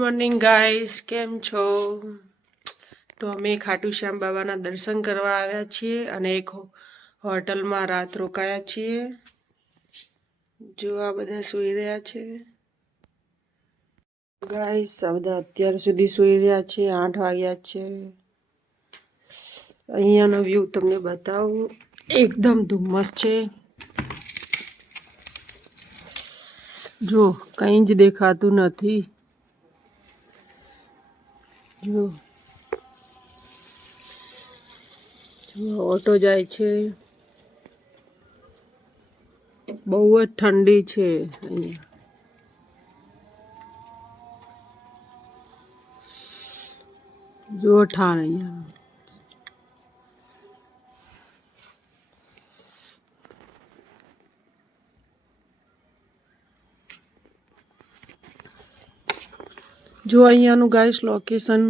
Morning guys, કેમ છો? તો અમે ખાટુ શ્યામ બાબાના દર્શન કરવા આવ્યા છીએ અને એક હોટલમાં રાત રોકાયા છીએ. જો આ બધા સૂઈ રહ્યા છે ગાઈસ. આ બધા અત્યાર સુધી સૂઈ રહ્યા છે. 8 વાગ્યા છે. અહીંયાનો વ્યૂ તમને બતાવું. એકદમ ધુમ્મસ છે. જો કંઈ જ દેખાતું નથી. જો ઓટો જાય છે. બહુ જ ઠંડી છે અહીંયા. જો ઠાર અહીંયા જો અહીંયાનું ગાઈસ લોકેશન.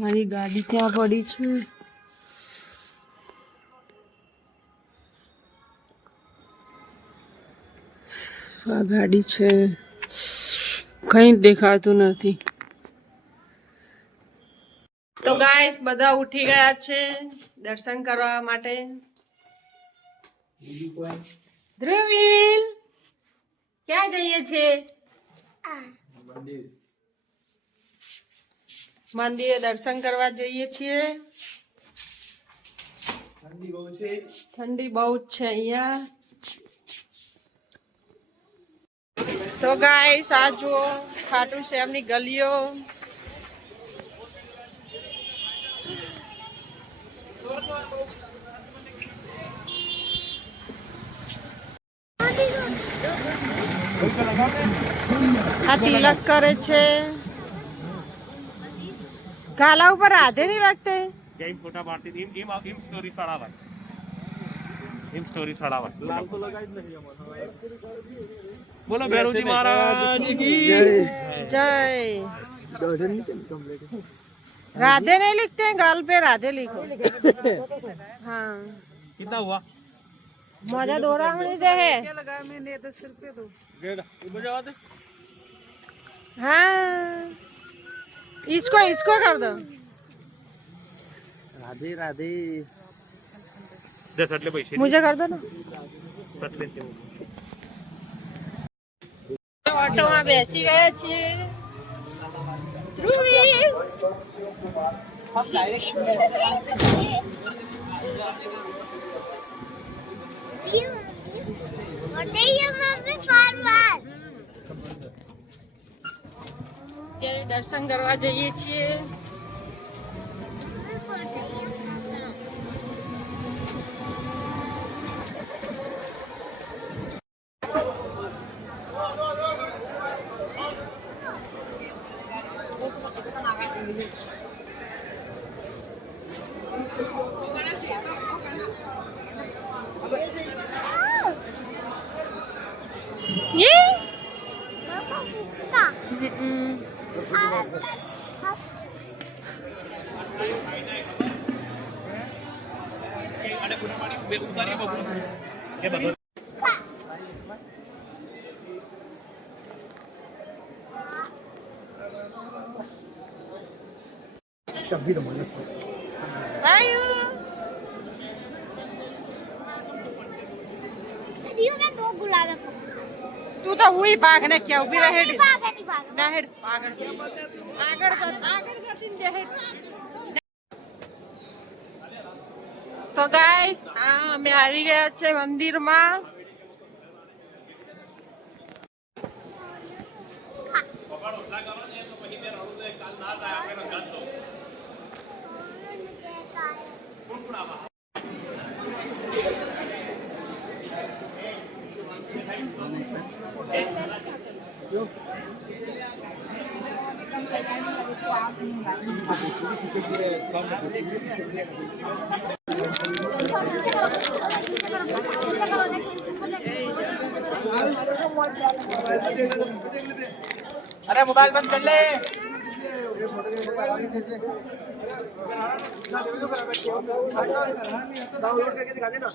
મારી ગાડી ત્યાં પડી છે. આ ગાડી છે. કંઈ જ દેખાતું નથી. તો ગાઈસ બધા ઉઠી ગયા છે દર્શન કરવા માટે. ધ્રુવીલ ક્યાં જઈએ છે? મંદિરે દર્શન કરવા જઈએ છીએ. ઠંડી બહુ જ છે અહીંયા. તો ગાઈસ આ જુઓ ખાટુ શ્યામની ગલીઓ. આ તિલક કરે છે. ગાલા ઉપર રાધે નહીં રાખતે. કેમ ફોટા પાડતી એમ સ્ટોરી ચડાવવા. એમ સ્ટોરી ચડાવવા. લાલ તો લગાઈ જ નહીં અમાર. બોલો ભેરુજી મહારાજ કી जय. राधे नहीं लिखते हैं, गाल पे राधे लिखो. हाँ कितना हुआ? मजा दो रांगड़ी दे है. क्या लगा मैंने 10 रुपये दो. गेड बजावा दे. हाँ इसको इसको कर दो. राधे राधे. दे सटले पैसे. मुझे कर दो ना. सटले से ऑटो में बेसी गए छे. दर्शन करवा जाइए छे. ये तू तो हुई भागने क्या उभी रहे ना हेड आगड़ जाती है. तो गाइस અમે આવી ગયા છે મંદિરમાં. अरे मोबाइल बंद कर ले. डाउनलोड करके दिखा देना.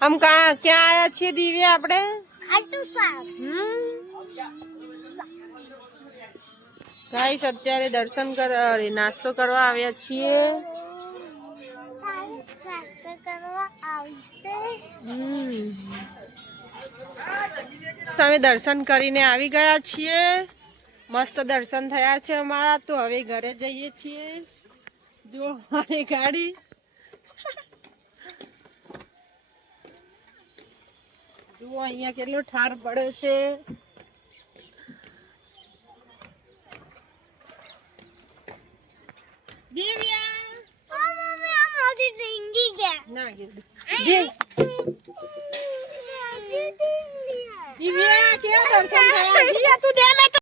हम कहाँ क्या आया छे दिव्या આપણે ગાઈસ અત્યારે દર્શન નાસ્તો કરવા આવ્યા છીએ તમે દર્શન કરીને આવી ગયા છીએ મસ્ત દર્શન થયા છે અમારા તો હવે ઘરે જઈએ છીએ જો મારી ગાડી જુઓ અહીંયા કેટલો ઠાર પડ્યો છે દિવ્યા કેવા દર્શન થયા